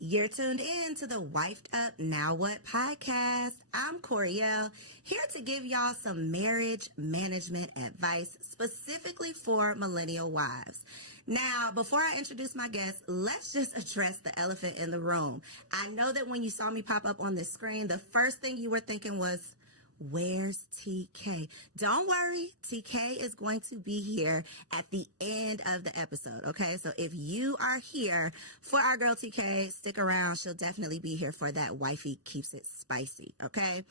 You're tuned in to the Wifed Up Now What podcast. I'm Coriel, here to give y'all some marriage management advice specifically for millennial wives. Now, before I introduce my guest, let's just address the elephant in the room. I know that when you saw me pop up on this screen, the first thing you were thinking was, where's TK? Don't worry, TK is going to be here at the end of the episode, okay? So if you are here for our girl TK, stick around. She'll definitely be here for that wifey keeps it spicy, okay?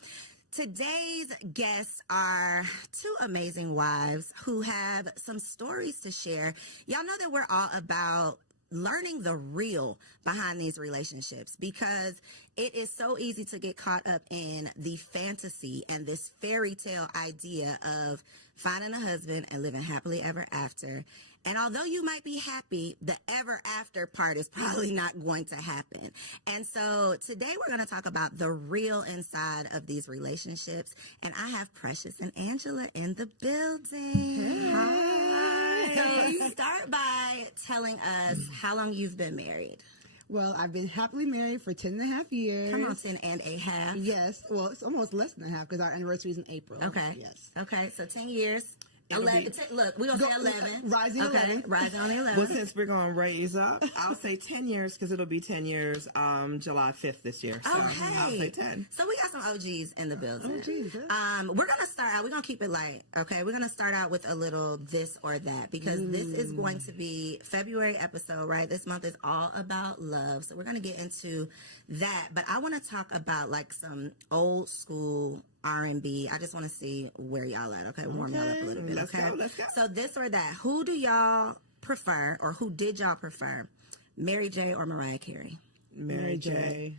Today's guests are two amazing wives who have some stories to share. Y'all know that we're all about learning the real behind these relationships because it is so easy to get caught up in the fantasy and this fairy tale idea of finding a husband and living happily ever after. And although you might be happy, the ever after part is probably not going to happen. And so today we're going to talk about the real inside of these relationships. And I have Precious and Angela in the building. Hey. Hi. So start by telling us how long you've been married. Well, I've been happily married for 10 and a half years. Come on, 10 and a half. Yes. Well, it's almost less than a half because our anniversary is in April. Okay. Yes. Okay. So 10 years. 11. Look, we're going to say 11. Rising okay. 11. Rising on the 11. Well, since we're going to raise up, I'll say 10 years because it'll be 10 years July 5th this year. So I'll say 10. So we got some OGs in the building. OGs, we're going to start out. We're going to keep it light, okay? We're going to start out with a little this or that because this is going to be February episode, right? This month is all about love. So we're going to get into that. But I want to talk about like some old school R&B. I just want to see where y'all at. Okay, warm y'all up a little bit. Let's okay, go, let's go. So this or that. Who do y'all prefer, or who did y'all prefer, Mary J. or Mariah Carey? Mary J.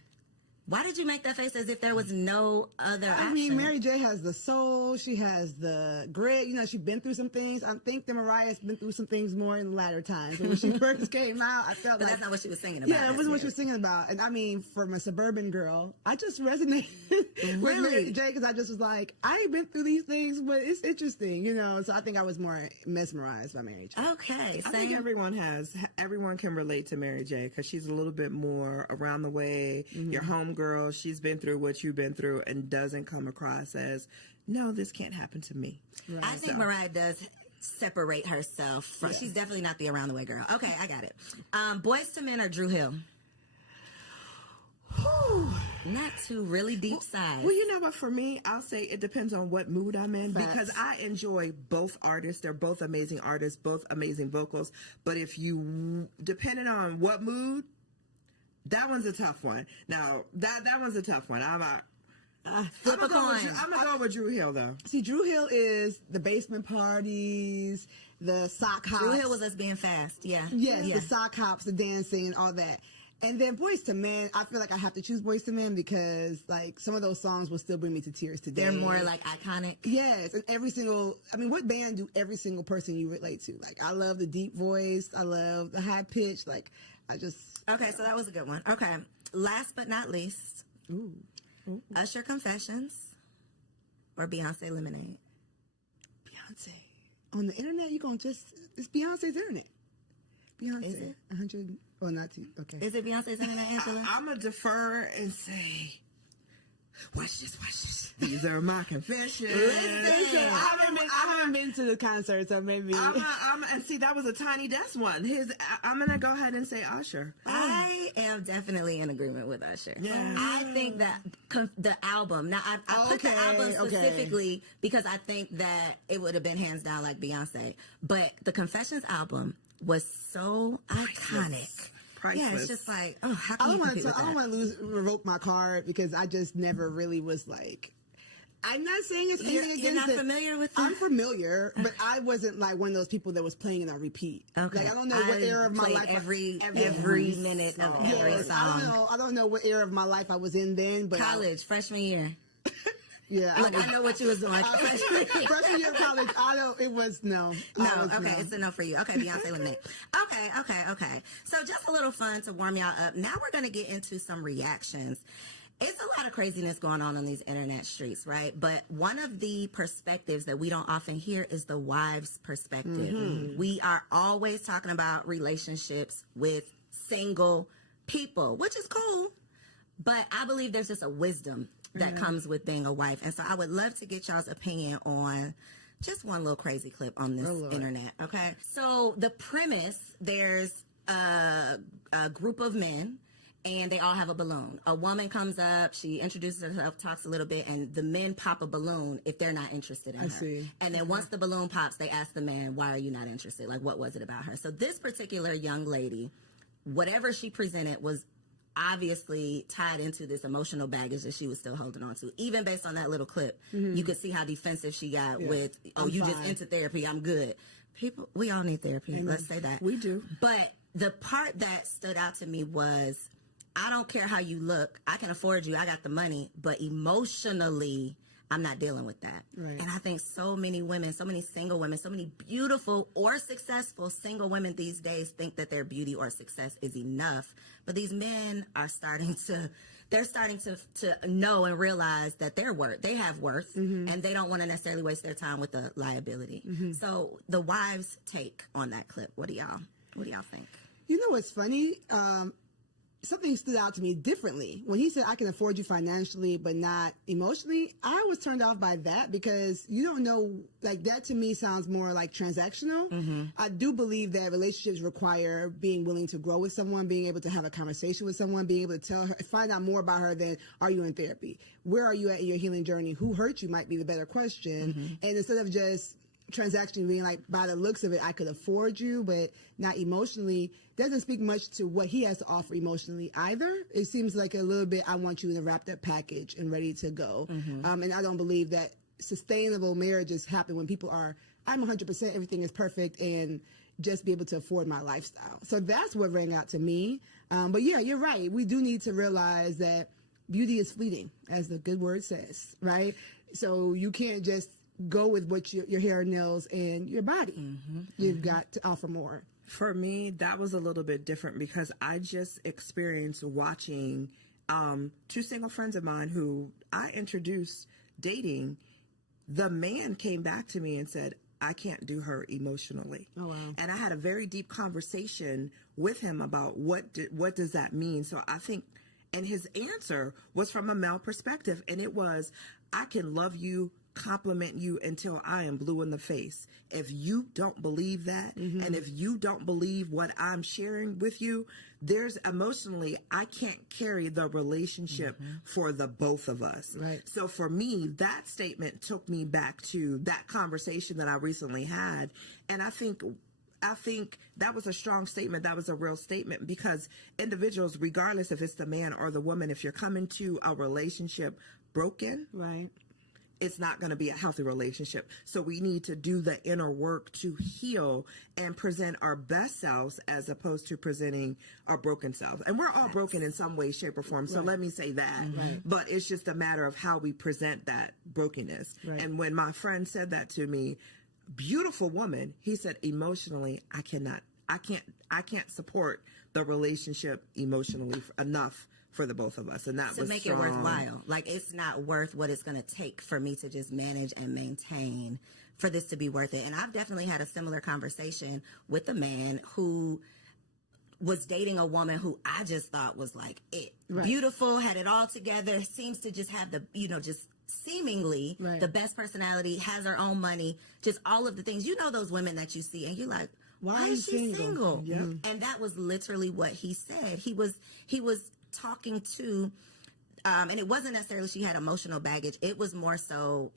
Why did you make that face as if there was no other option? I mean, Mary J has the soul. She has the grit. You know, she's been through some things. I think that Mariah's been through some things more in the latter times. When she first came out, I felt but like... that's not what she was singing about. Yeah, it wasn't what she was singing about. And I mean, from a suburban girl, I just resonated with Mary J because I just was like, I ain't been through these things, but it's interesting, you know? So I think I was more mesmerized by Mary J. Okay. I think everyone can relate to Mary J because she's a little bit more around the way. Your homegirl, she's been through what you've been through and doesn't come across as, no, this can't happen to me. Right. I think Mariah does separate herself from, she's definitely not the around the way girl. Okay, I got it. Boys to Men or Drew Hill? Not two really deep sides. Well, you know what? For me, I'll say it depends on what mood I'm in because I enjoy both artists. They're both amazing artists, both amazing vocals. But if you, depending on what mood, that one's a tough one. Now, that one's a tough one. Flip a coin. I'm going to go with Drew Hill, though. See, Drew Hill is the basement parties, the sock hops. Drew Hill was us being fast, yeah. Yes, the sock hops, the dancing, and all that. And then Boys to Men, I feel like I have to choose Boys to Men because, like, some of those songs will still bring me to tears today. They're more, like, iconic. Yes, and what band do every single person you relate to? Like, I love the deep voice. I love the high pitch. Like, Okay, so that was a good one. Okay, last but not least, Usher Confessions or Beyonce Lemonade? Beyonce. On the internet, it's Beyonce's internet. Beyonce. Is it? 100, well, not two, okay. Is it Beyonce's internet, Angela? I'm going to defer and say, watch this. These are my confessions. Listen, I haven't been to the concert, so maybe. And see, that was a Tiny Desk one. I'm going to go ahead and say Usher. I am definitely in agreement with Usher. Yeah. I think that the album, now I put the album specifically because I think that it would have been hands down like Beyonce, but the Confessions album was so iconic. Priceless. Yeah, it's just like, how can you compete with that? I don't want to revoke my card because I just never really was like, I'm not saying it's anything against it. You're not familiar with that? I'm familiar, but I wasn't like one of those people that was playing it on repeat. Okay. Like, I don't know what era of my life. Every minute of every song. I don't know what era of my life I was in then, but college, freshman year. Yeah. Look, I know what you was doing. Freshman year of college, no. Okay, it's a no for you. Okay, Beyonce Lemonade. Okay. So just a little fun to warm y'all up. Now we're going to get into some reactions. It's a lot of craziness going on these internet streets, right? But one of the perspectives that we don't often hear is the wife's perspective. We are always talking about relationships with single people, which is cool. But I believe there's just a wisdom that comes with being a wife. And so I would love to get y'all's opinion on just one little crazy clip on this internet, okay? So the premise, there's a group of men, and they all have a balloon. A woman comes up, she introduces herself, talks a little bit, and the men pop a balloon if they're not interested in her. See. And then once the balloon pops, they ask the man, why are you not interested? Like, what was it about her? So this particular young lady, whatever she presented was obviously tied into this emotional baggage that she was still holding on to. Even based on that little clip, you could see how defensive she got with, oh, you just into therapy, I'm good. People, we all need therapy. Let's say that. We do. But the part that stood out to me was, I don't care how you look. I can afford you. I got the money. But emotionally, I'm not dealing with that. Right. And I think so many women, so many single women, so many beautiful or successful single women these days think that their beauty or success is enough. But these men are starting to know and realize that they have worth, and they don't want to necessarily waste their time with the liability. So the wives' take on that clip, what do y'all think? You know what's funny? Something stood out to me differently. When he said, I can afford you financially, but not emotionally, I was turned off by that because you don't know, like that to me sounds more like transactional. I do believe that relationships require being willing to grow with someone, being able to have a conversation with someone, being able to tell her, find out more about her than, are you in therapy? Where are you at in your healing journey? Who hurt you might be the better question. And instead of just transaction being like, by the looks of it, I could afford you, but not emotionally, doesn't speak much to what he has to offer emotionally either. It seems like a little bit, I want you in a wrapped up package and ready to go. And I don't believe that sustainable marriages happen when people are, I'm 100%, everything is perfect, and just be able to afford my lifestyle. So that's what rang out to me. But yeah, you're right. We do need to realize that beauty is fleeting, as the good word says, right? So you can't just go with what your hair, nails, and your body. You've got to offer more. For me, that was a little bit different because I just experienced watching two single friends of mine who I introduced dating. The man came back to me and said, I can't do her emotionally. Oh, wow. And I had a very deep conversation with him about what does that mean? So I think, and his answer was from a male perspective, and it was, I can love you, compliment you until I am blue in the face. If you don't believe that, and if you don't believe what I'm sharing with you, there's emotionally, I can't carry the relationship for the both of us. Right. So for me, that statement took me back to that conversation that I recently had. And I think that was a strong statement. That was a real statement, because individuals, regardless if it's the man or the woman, if you're coming to a relationship broken, Right. it's not going to be a healthy relationship. So we need to do the inner work to heal and present our best selves as opposed to presenting our broken selves. And we're all broken in some way, shape, or form. So let me say that. But it's just a matter of how we present that brokenness. Right. And when my friend said that to me, beautiful woman, he said, emotionally, I can't support the relationship emotionally enough for the both of us. And that to was make strong. it worthwhile. Like, it's not worth what it's going to take for me to just manage and maintain for this to be worth it. And I've definitely had a similar conversation with a man who was dating a woman who I just thought was like it. Right. Beautiful, had it all together, seems to just have the, just seemingly the best personality, has her own money, just all of the things. You know those women that you see and you're like, why is she single? And that was literally what he said. He was talking to, and it wasn't necessarily she had emotional baggage. It was more so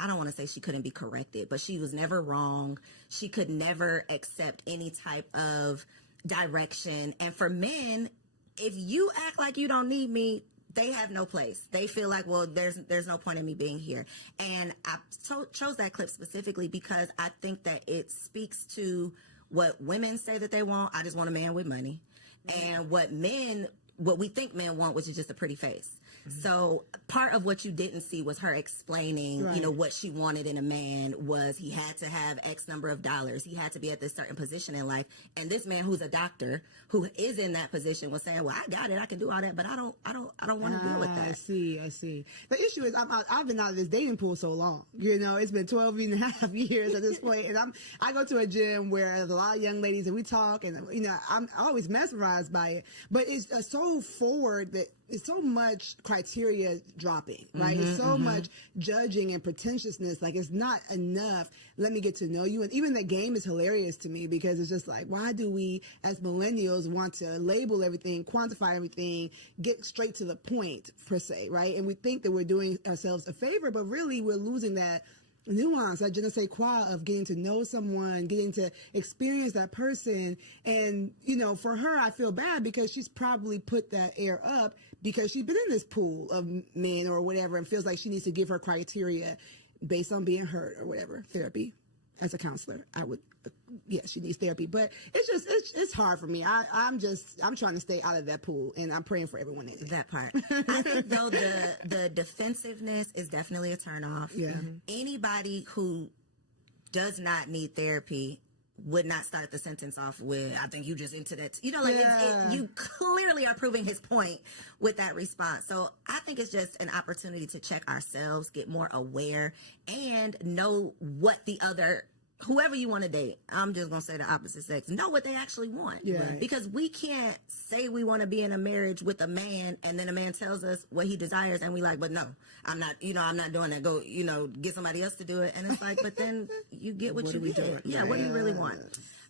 I don't want to say she couldn't be corrected, but she was never wrong. She could never accept any type of direction. And for men, if you act like you don't need me, they have no place. They feel like, well, there's no point in me being here. And I chose that clip specifically because I think that it speaks to what women say that they want. I just want a man with money. And what we think men want, which is just a pretty face. So part of what you didn't see was her explaining, you know, what she wanted in a man was he had to have X number of dollars. He had to be at this certain position in life. And this man who's a doctor who is in that position was saying, well, I got it. I can do all that, but I don't want to deal with that. I see. The issue is I've been out of this dating pool so long. You know, it's been 12 and a half years at this point. And I go to a gym where there's a lot of young ladies and we talk and, you know, I'm always mesmerized by it. But it's so forward that it's so much criteria dropping, right? It's so much judging and pretentiousness. Like, it's not enough. Let me get to know you. And even the game is hilarious to me because it's just like, why do we as millennials want to label everything, quantify everything, get straight to the point per se, right? And we think that we're doing ourselves a favor, but really we're losing that nuance, that je ne sais quoi of getting to know someone, getting to experience that person. And, you know, for her, I feel bad because she's probably put that air up because she's been in this pool of men or whatever and feels like she needs to give her criteria based on being hurt or whatever. Therapy. As a counselor, I would, she needs therapy. But it's hard for me. I'm trying to stay out of that pool, and I'm praying for everyone in it. That part. I think, though, the defensiveness is definitely a turnoff. Yeah. Anybody who does not need therapy would not start the sentence off with, I think you just into that. You know, like, you clearly are proving his point with that response. So I think it's just an opportunity to check ourselves, get more aware, and know what the other, whoever you want to date, I'm just going to say the opposite sex, know what they actually want. Yeah. Because we can't say we want to be in a marriage with a man and then a man tells us what he desires and we like, but no, I'm not doing that. Go, get somebody else to do it. And it's like, but then you get what you get. Yeah, what do you really want?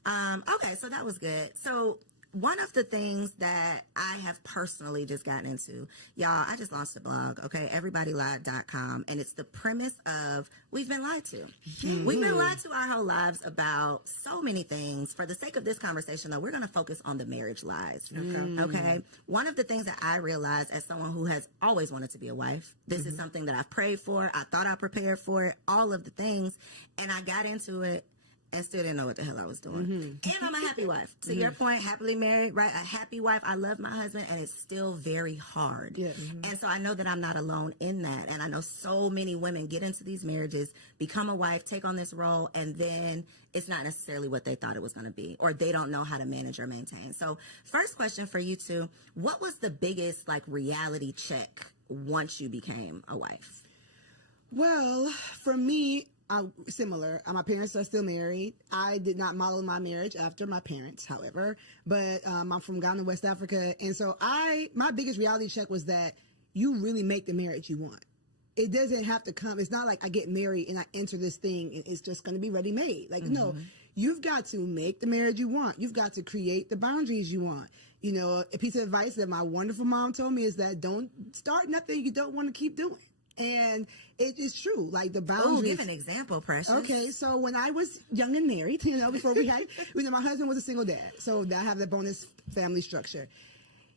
Okay, so that was good. So one of the things that I have personally just gotten into, y'all, I just launched a blog, okay, everybodylied.com, and it's the premise of we've been lied to. We've been lied to our whole lives about so many things. For the sake of this conversation, though, we're going to focus on the marriage lies, okay? One of the things that I realized as someone who has always wanted to be a wife, this is something that I've prayed for, I thought I prepared for it, all of the things, and I got into it and still didn't know what the hell I was doing. And I'm a happy wife. To your point, happily married, right? A happy wife. I love my husband, and it's still very hard. Yeah. And so I know that I'm not alone in that. And I know so many women get into these marriages, become a wife, take on this role, and then it's not necessarily what they thought it was going to be, or they don't know how to manage or maintain. So first question for you two, what was the biggest, like, reality check once you became a wife? Well, for me, similar. My parents are still married. I did not model my marriage after my parents, however, but I'm from Ghana, West Africa. And so my biggest reality check was that you really make the marriage you want. It doesn't have to come. It's not like I get married and I enter this thing and it's just going to be ready made. Like, no, you've got to make the marriage you want. You've got to create the boundaries you want. You know, a piece of advice that my wonderful mom told me is that don't start nothing you don't want to keep doing. And it is true, like the boundaries. Oh, give an example, Precious. Okay, so when I was young and married, before we had, my husband was a single dad, so I have the bonus family structure.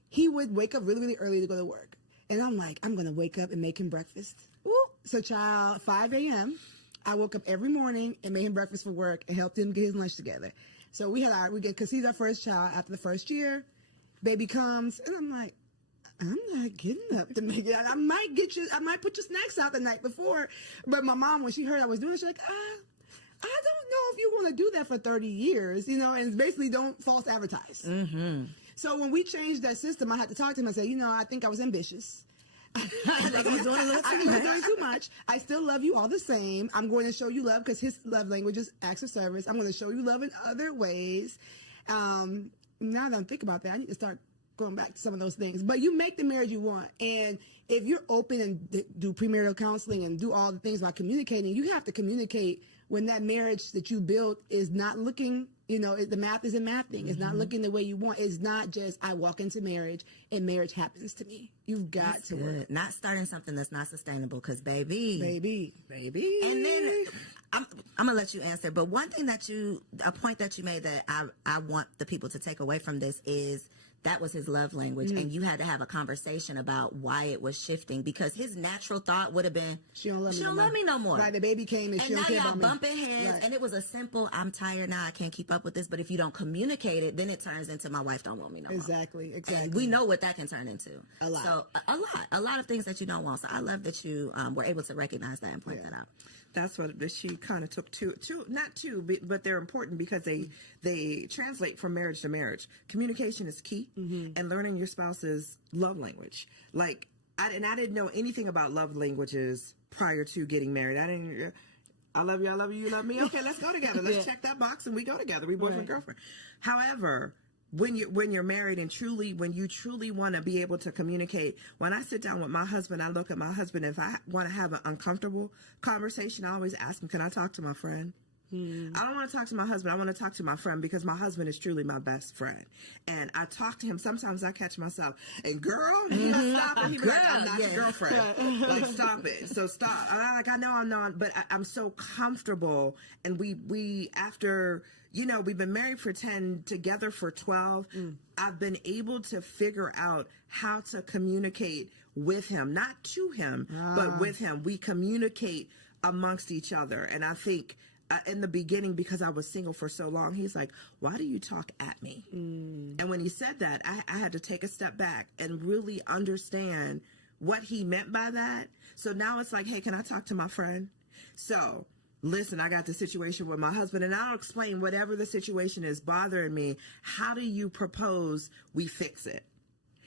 He would wake up really, really early to go to work. And I'm like, I'm going to wake up and make him breakfast. Woo. So, 5 a.m., I woke up every morning and made him breakfast for work and helped him get his lunch together. So we conceived our first child after the first year. Baby comes, and I'm like, I'm not getting up to make it. I might put your snacks out the night before. But my mom, when she heard I was doing it, she's like, I don't know if you want to do that for 30 years, and it's basically don't false advertise. So when we changed that system, I had to talk to him and say, I think I was ambitious. I was doing too much. I still love you all the same. I'm going to show you love because his love language is acts of service. I'm going to show you love in other ways. Now that I think about that, I need to start going back to some of those things. But you make the marriage you want. And if you're open and do premarital counseling and do all the things about communicating, you have to communicate when that marriage that you built is not looking, the math isn't mathing. It's not looking the way you want. It's not just I walk into marriage and marriage happens to me. You've got that's to good. work. Not starting something that's not sustainable because baby. And then I'm going to let you answer. But one thing a point that you made that I want the people to take away from this is that was his love language, and you had to have a conversation about why it was shifting, because his natural thought would have been, she don't love me no more. Right, the baby came and she don't care about me. And now y'all bumping heads, and it was a simple, I'm tired now, I can't keep up with this. But if you don't communicate it, then it turns into, my wife don't want me no more. Exactly. And we know what that can turn into. A lot. So a lot of things that you don't want. So I love that you were able to recognize that and point that out. That's what she kind of took not two, but they're important because they translate from marriage to marriage. Communication is key, and learning your spouse's love language. Like, I didn't know anything about love languages prior to getting married. I love you, you love me. Okay, let's go together. Let's check that box and we go together. We boyfriend, girlfriend. However, when you're married and when you truly want to be able to communicate, when I sit down with my husband, I look at my husband. If I want to have an uncomfortable conversation, I always ask him, can I talk to my friend? I don't want to talk to my husband. I want to talk to my friend, because my husband is truly my best friend. And I talk to him. Sometimes I catch myself, and girl, he gonna stop it. He be like, I'm not your girlfriend. Like, stop it. So stop. I know I'm not, but I'm so comfortable. And we after, we've been married for 10, together for 12. I've been able to figure out how to communicate with him, not to him, but with him. We communicate amongst each other. And I think, in the beginning, because I was single for so long, he's like, why do you talk at me? And when he said that, I had to take a step back and really understand what he meant by that. So now it's like, hey, can I talk to my friend? So listen, I got the situation with my husband, and I'll explain whatever the situation is bothering me. How do you propose we fix it?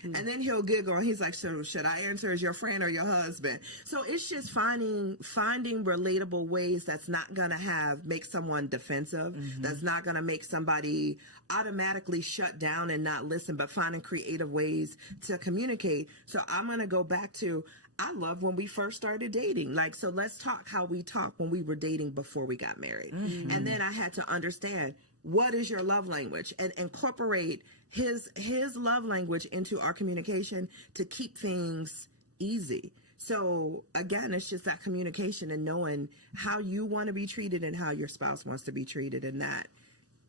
And then he'll giggle, and he's like, so should I answer as your friend or your husband? So it's just finding relatable ways that's not going to make someone defensive, that's not going to make somebody automatically shut down and not listen, but finding creative ways to communicate. So I'm going to go back to, I love when we first started dating. Like, so let's talk how we talked when we were dating before we got married. And then I had to understand, what is your love language, and incorporate his love language into our communication to keep things easy. So again, it's just that communication and knowing how you want to be treated and how your spouse wants to be treated. And that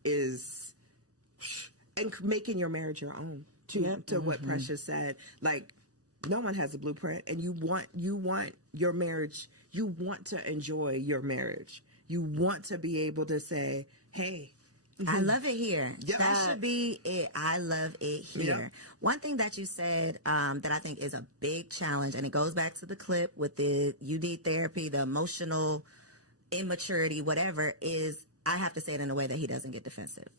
is, and making your marriage your own to what Precious said. Like, no one has a blueprint, and you want your marriage. You want to enjoy your marriage. You want to be able to say, hey, I love it here. Yep. That should be it. I love it here. Yep. One thing that you said that I think is a big challenge, and it goes back to the clip with the you need therapy, the emotional immaturity, whatever, is I have to say it in a way that he doesn't get defensive.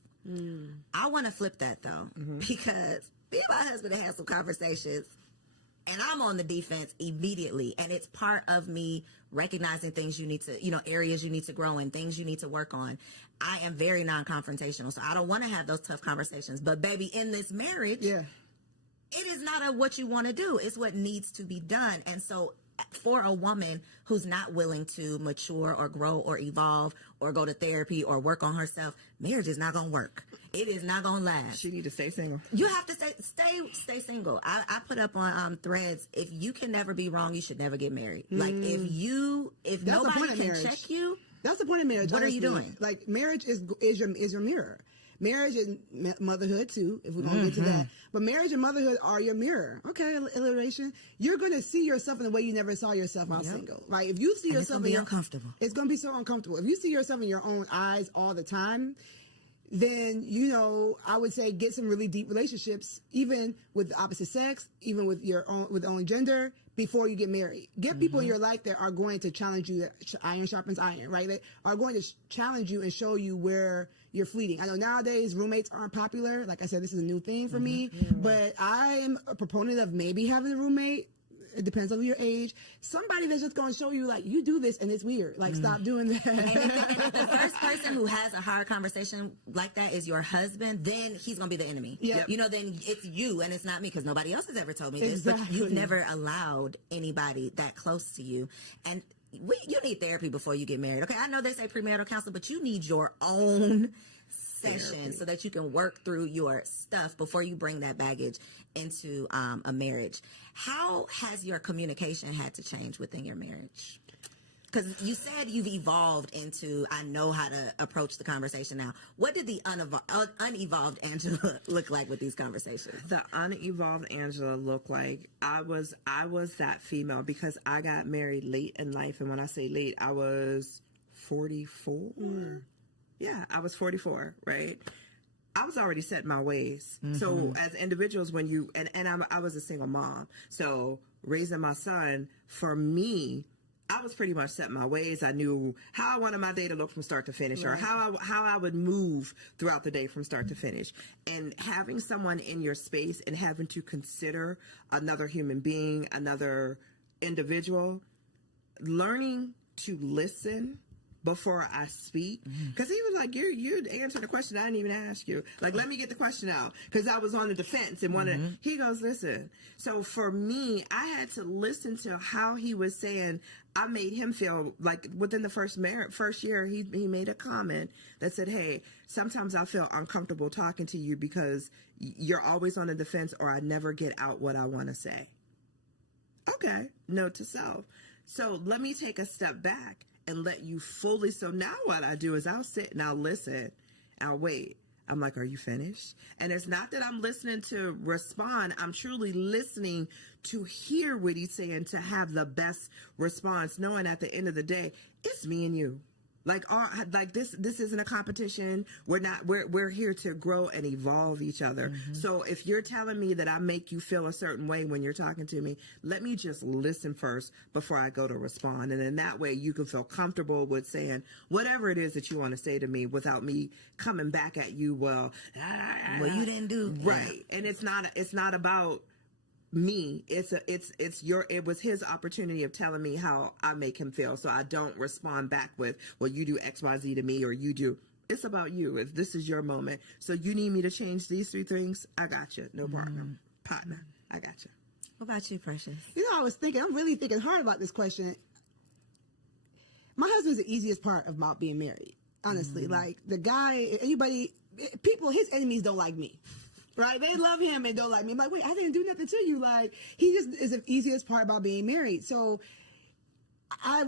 I want to flip that, though, because me and my husband have had some conversations, and I'm on the defense immediately. And it's part of me recognizing things you need to, areas you need to grow in, things you need to work on. I am very non-confrontational, so I don't want to have those tough conversations. But baby, in this marriage, it is not what you want to do. It's what needs to be done. And so for a woman who's not willing to mature or grow or evolve or go to therapy or work on herself, marriage is not going to work. It is not going to last. She need to stay single. You have to stay single. I put up on threads, if you can never be wrong, you should never get married. Like, if nobody can check you, that's the point of marriage. What are you doing? Like, marriage is your mirror. Marriage is motherhood too, if we're going to get to that. But marriage and motherhood are your mirror. Okay, alliteration. You're going to see yourself in the way you never saw yourself while single. Right? If you see yourself, it's going to be uncomfortable. It's going to be so uncomfortable. If you see yourself in your own eyes all the time, then, I would say get some really deep relationships, even with the opposite sex, even with your own gender, before you get married. Get people in your life that are going to challenge you. Iron sharpens iron, right? They are going to challenge you and show you where you're fleeting. I know nowadays roommates aren't popular. Like I said, this is a new thing for me, but I am a proponent of maybe having a roommate. It depends on your age. Somebody that's just going to show you, like, you do this and it's weird. Like, stop doing that. And if the first person who has a hard conversation like that is your husband, then he's going to be the enemy. Yep. Then it's you and it's not me, because nobody else has ever told me this. But you've never allowed anybody that close to you. And you need therapy before you get married. Okay, I know they say premarital counseling, but you need your own session so that you can work through your stuff before you bring that baggage into a marriage. How has your communication had to change within your marriage? because you said you've evolved into, I know how to approach the conversation now. What did the unevolved Angela look like with these conversations? The unevolved Angela looked like I was that female because I got married late in life. And when I say late, I was 44. Yeah, I was 44, right? I was already set in my ways. So as individuals, when you, and I was a single mom. So raising my son, for me, I was pretty much set in my ways. I knew how I wanted my day to look from start to finish, or how I would move throughout the day from start to finish. And having someone in your space and having to consider another human being, another individual, learning to listen before I speak, because he was like, you answered the question I didn't even ask you. Like, let me get the question out, because I was on the defense and wanted. He goes, listen. So for me, I had to listen to how he was saying. I made him feel like within the first year, he made a comment that said, hey, sometimes I feel uncomfortable talking to you because you're always on the defense, or I never get out what I want to say. Okay, note to self. So let me take a step back and let you fully. So now what I do is I'll sit and I'll listen. I'll wait. I'm like, are you finished? And it's not that I'm listening to respond. I'm truly listening to hear what he's saying, to have the best response, knowing at the end of the day, it's me and you. Like this isn't a competition. We're here to grow and evolve each other. So if you're telling me that I make you feel a certain way when you're talking to me, let me just listen first before I go to respond. And in that way you can feel comfortable with saying whatever it is that you want to say to me without me coming back at you. Well, you didn't do right. And it's not about me. It was his opportunity of telling me how I make him feel. So I don't respond back with, well, you do XYZ to me, or you do. It's about you. If this is your moment. So you need me to change these 3 things, I got you. No problem. Partner, I got you. What about you, Precious? I'm really thinking hard about this question. My husband's the easiest part about being married. Honestly, like the guy, his enemies don't like me. Right? They love him and don't like me. I'm like, wait, I didn't do nothing to you. Like, he just is the easiest part about being married. So our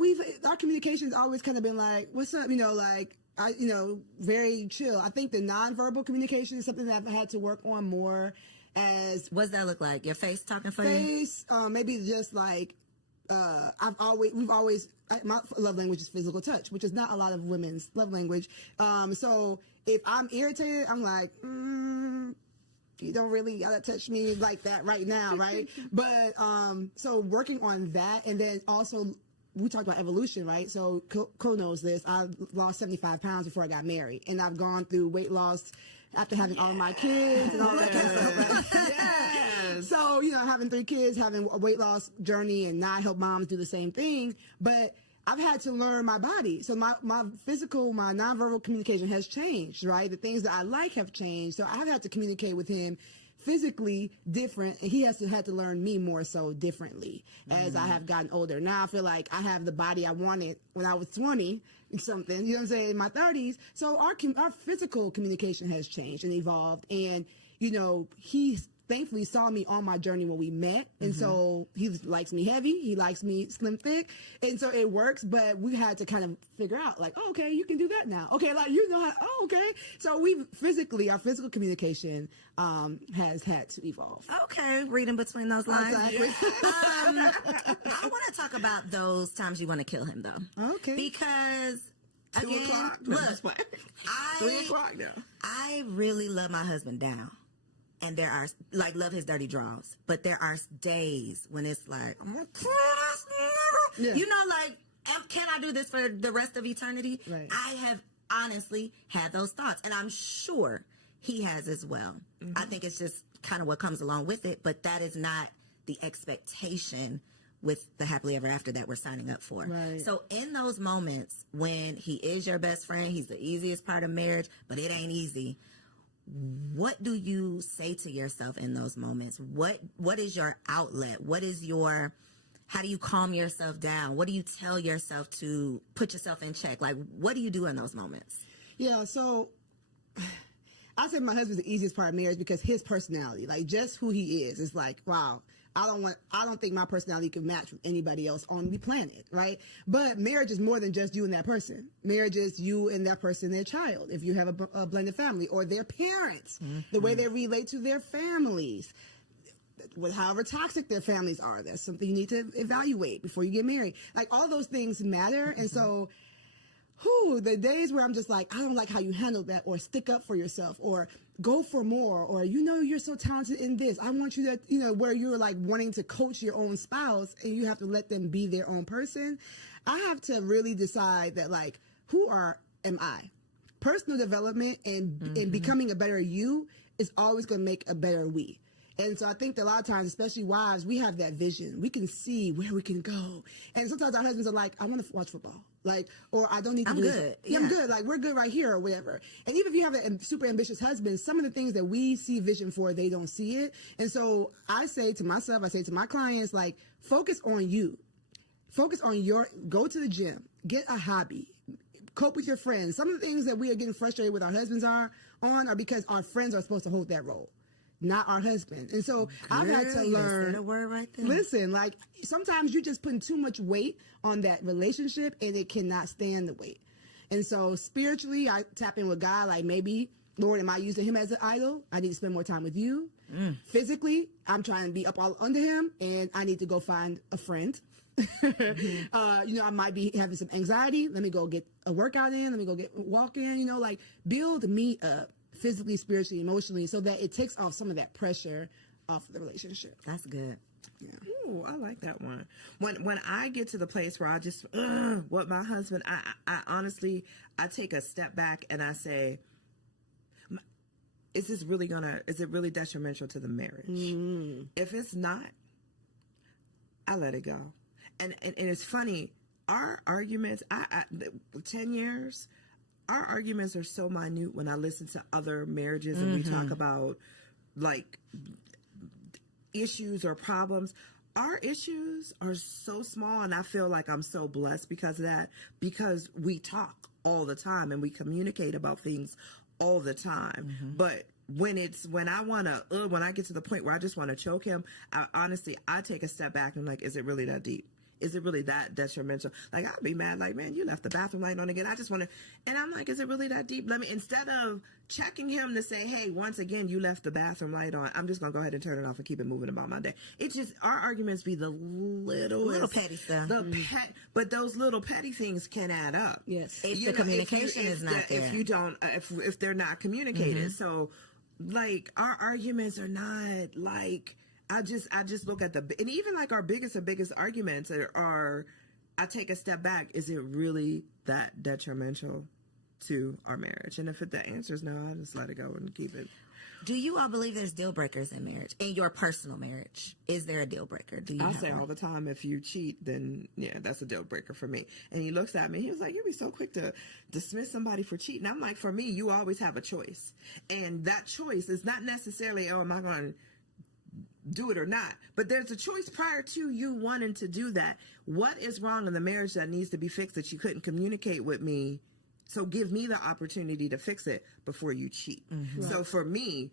communication's always kind of been like, what's up? Very chill. I think the nonverbal communication is something that I've had to work on more. What's that look like? Your face talking for you? Maybe just like, my love language is physical touch, which is not a lot of women's love language. So if I'm irritated, I'm like, you don't really gotta touch me like that right now, right? But so working on that, and then also we talked about evolution, right? So Co knows this. I lost 75 pounds before I got married, and I've gone through weight loss after having all my kids and all that kind of stuff. Right? Yes. So having 3 kids, having a weight loss journey, and now I help moms do the same thing, but I've had to learn my body. So my nonverbal communication has changed, right? The things that I like have changed. So I've had to communicate with him physically different, and he had to learn me more so differently as I have gotten older. Now I feel like I have the body I wanted when I was 20 something, you know what I'm saying, in my 30s. So our physical communication has changed and evolved, and he thankfully saw me on my journey when we met, and so he likes me heavy, he likes me slim thick, and so it works. But we had to kind of figure out, like, oh, okay, you can do that now. Okay, like okay. So our physical communication has had to evolve. Okay, reading between those lines. Exactly. I want to talk about those times you want to kill him, though. Okay. Because 2 o'clock. Look, 3 o'clock now. I really love my husband down. And there are, love his dirty draws. But there are days when it's like, I'm going to kill this nigga. Yeah. Can I do this for the rest of eternity? Right. I have honestly had those thoughts. And I'm sure he has as well. I think it's just kind of what comes along with it. But that is not the expectation with the happily ever after that we're signing up for. Right. So in those moments when he is your best friend, he's the easiest part of marriage, but it ain't easy. What do you say to yourself in those moments? What is your outlet? How do you calm yourself down? What do you tell yourself to put yourself in check? Like, what do you do in those moments? Yeah, so I said my husband's the easiest part of marriage because his personality, like just who he is like, wow, I don't think my personality can match with anybody else on the planet, right? But marriage is more than just you and that person. Marriage is you and that person, their child, if you have a blended family, or their parents, the way they relate to their families. With however toxic their families are, that's something you need to evaluate before you get married. Like, all those things matter. And so, the days where I'm just like, I don't like how you handled that, or stick up for yourself, or go for more, or, you're so talented in this, I want you to, where you're like wanting to coach your own spouse and you have to let them be their own person. I have to really decide that, like, am I? Personal development and becoming a better you is always going to make a better we. And so I think that a lot of times, especially wives, we have that vision. We can see where we can go. And sometimes our husbands are like, I want to watch football. Like, or I don't need to do good. Yeah, I'm good. Like, we're good right here, or whatever. And even if you have a super ambitious husband, some of the things that we see vision for, they don't see it. And so I say to myself, I say to my clients, like, focus on you. Focus on go to the gym, get a hobby, cope with your friends. Some of the things that we are getting frustrated with our husbands are because our friends are supposed to hold that role, not our husband. And so I've had to learn. A word right there. Listen, like, sometimes you're just putting too much weight on that relationship and it cannot stand the weight. And so spiritually, I tap in with God, like, maybe, Lord, am I using him as an idol? I need to spend more time with you. Physically, I'm trying to be up all under him and I need to go find a friend. I might be having some anxiety. Let me go get a workout in. Let me go walk in, like, build me up physically, spiritually, emotionally, so that it takes off some of that pressure off the relationship. That's good. Yeah. Ooh, I like that one. When I get to the place where I just, what my husband, I honestly, I take a step back and I say, is it really detrimental to the marriage? If it's not, I let it go. And it's funny, our arguments, 10 years, our arguments are so minute when I listen to other marriages and we talk about, like, issues or problems. Our issues are so small, and I feel like I'm so blessed because of that, because we talk all the time and we communicate about things all the time. But when I get to the point where I just want to choke him, I take a step back and, like, is it really that deep? Is it really that detrimental? Like, I'd be mad, like, man, you left the bathroom light on again. I just want to, and I'm like, is it really that deep? Instead of checking him to say, hey, once again, you left the bathroom light on, I'm just going to go ahead and turn it off and keep it moving about my day. It's just, our arguments be the little petty stuff. But those little petty things can add up. Yes. If the communication is not there. If you don't, if they're not communicated. So, like, our arguments are not, like, I just look at and even, like, our biggest arguments are, I take a step back. Is it really that detrimental to our marriage? And if the answer is no, I just let it go and keep it. Do you all believe there's deal breakers in marriage? In your personal marriage, is there a deal breaker? I say all the time, if you cheat, then yeah, that's a deal breaker for me. And he looks at me, he was like, you'd be so quick to dismiss somebody for cheating. I'm like, for me, you always have a choice. And that choice is not necessarily, am I going to do it or not? But there's a choice prior to you wanting to do that. What is wrong in the marriage that needs to be fixed that you couldn't communicate with me? So give me the opportunity to fix it before you cheat. So for me,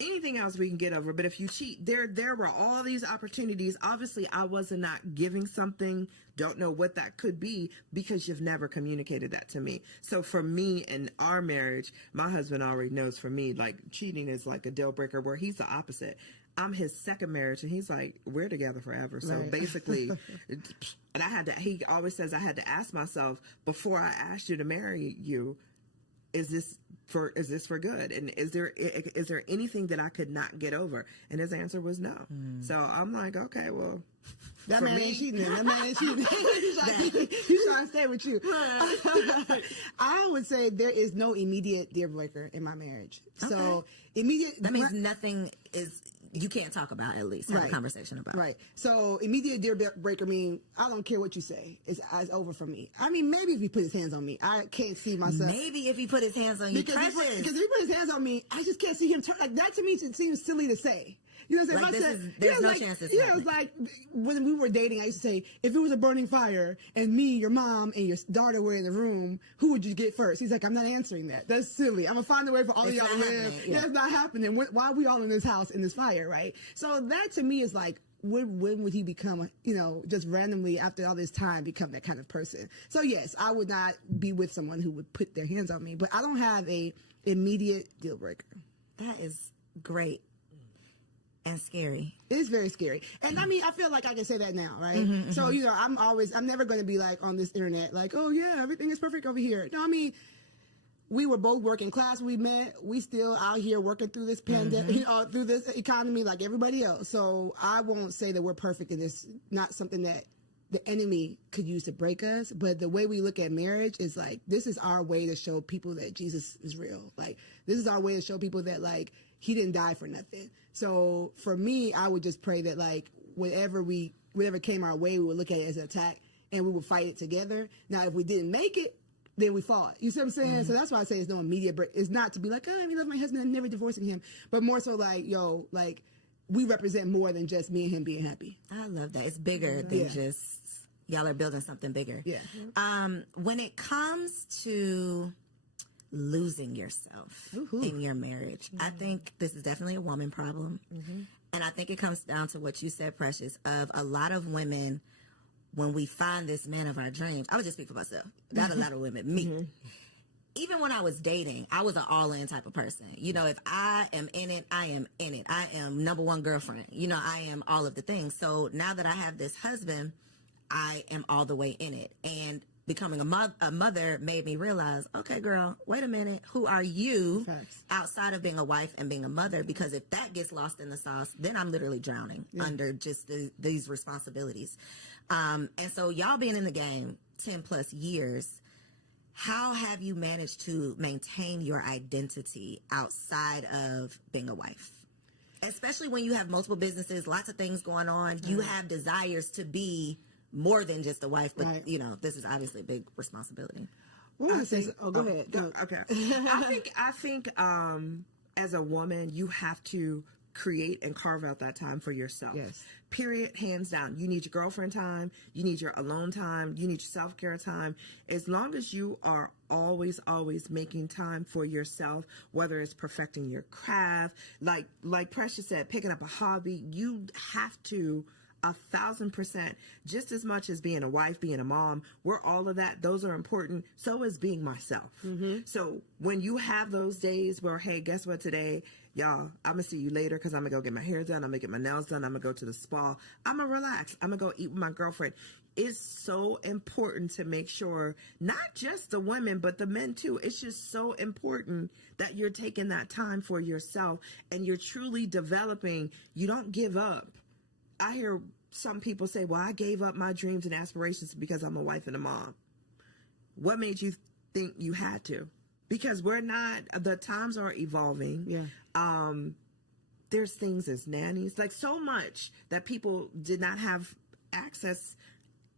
anything else we can get over. But if you cheat, there were all these opportunities. Obviously, I wasn't not giving something. Don't know what that could be because you've never communicated that to me. So for me in our marriage, my husband already knows for me, like, cheating is like a deal breaker, where he's the opposite. I'm his second marriage, and he's like, we're together forever. So basically, and he always says I had to ask myself before I asked you to marry you, is this for good? And is there anything that I could not get over? And his answer was no. So I'm like, okay, well, that man ain't cheating. That man ain't cheating. He's trying to stay with you. I would say there is no immediate deal breaker in my marriage. Okay. So that means nothing is. You can't talk about, at least have a conversation about. Right. So immediate deal breaker mean I don't care what you say. It's over for me. I mean, maybe if he put his hands on me, I can't see myself. Maybe if he put his hands on you, because if he put his hands on me, I just can't see him turn. Like, that to me seems silly to say. You know what I'm Like, saying? there's no chance this Yeah, it was like when we were dating, I used to say, if it was a burning fire and me, your mom, and your daughter were in the room, who would you get first? He's like, I'm not answering that. That's silly. I'm going to find a way for all of y'all to live. Yeah, it's not happening. Why are we all in this house, in this fire, right? So that to me is like, when would he become, just randomly after all this time become that kind of person? So yes, I would not be with someone who would put their hands on me, but I don't have a immediate deal breaker. That is great and scary. It is very scary. And I mean, I feel like I can say that now, right? So, I'm never going to be like on this internet, like, oh yeah, everything is perfect over here. No, I mean, we were both working class. We met. We still out here working through this pandemic, through this economy like everybody else. So I won't say that we're perfect in this. Not something that the enemy could use to break us. But the way we look at marriage is like, this is our way to show people that Jesus is real. Like, this is our way to show people that, like, he didn't die for nothing. So for me, I would just pray that, like, whatever came our way, we would look at it as an attack and we would fight it together. Now, if we didn't make it, then we fought. You see what I'm saying? So that's why I say it's no immediate break. It's not to be like, I love my husband, I'm never divorcing him. But more so like, we represent more than just me and him being happy. I love that. It's bigger than just y'all are building something bigger. Yeah. When it comes to losing yourself in your marriage, I think this is definitely a woman problem. And I think it comes down to what you said, Precious, of a lot of women, when we find this man of our dreams, I would just speak for myself, not a lot of women, me. Even when I was dating, I was an all-in type of person. If I am in it, I am in it. I am number one girlfriend. I am all of the things. So now that I have this husband, I am all the way in it. And becoming a mother made me realize, okay, girl, wait a minute. Who are you outside of being a wife and being a mother? Because if that gets lost in the sauce, then I'm literally drowning under just these responsibilities. And so y'all being in the game 10 plus years, how have you managed to maintain your identity outside of being a wife? Especially when you have multiple businesses, lots of things going on, you have desires to be more than just a wife, but this is obviously a big responsibility. Go ahead. No. Okay. I think as a woman, you have to create and carve out that time for yourself. Yes. Period. Hands down. You need your girlfriend time. You need your alone time. You need your self-care time. As long as you are always making time for yourself, whether it's perfecting your craft, like Precious said, picking up a hobby, you have to 1,000%, just as much as being a wife, being a mom, we're all of that. Those are important. So is being myself. So when you have those days where, hey, guess what today? Y'all, I'm going to see you later because I'm going to go get my hair done. I'm going to get my nails done. I'm going to go to the spa. I'm going to relax. I'm going to go eat with my girlfriend. It's so important to make sure, not just the women, but the men too. It's just so important that you're taking that time for yourself and you're truly developing. You don't give up. I hear some people say, well, I gave up my dreams and aspirations because I'm a wife and a mom. What made you think you had to? Because the times are evolving. Yeah. There's things as nannies, like so much that people did not have access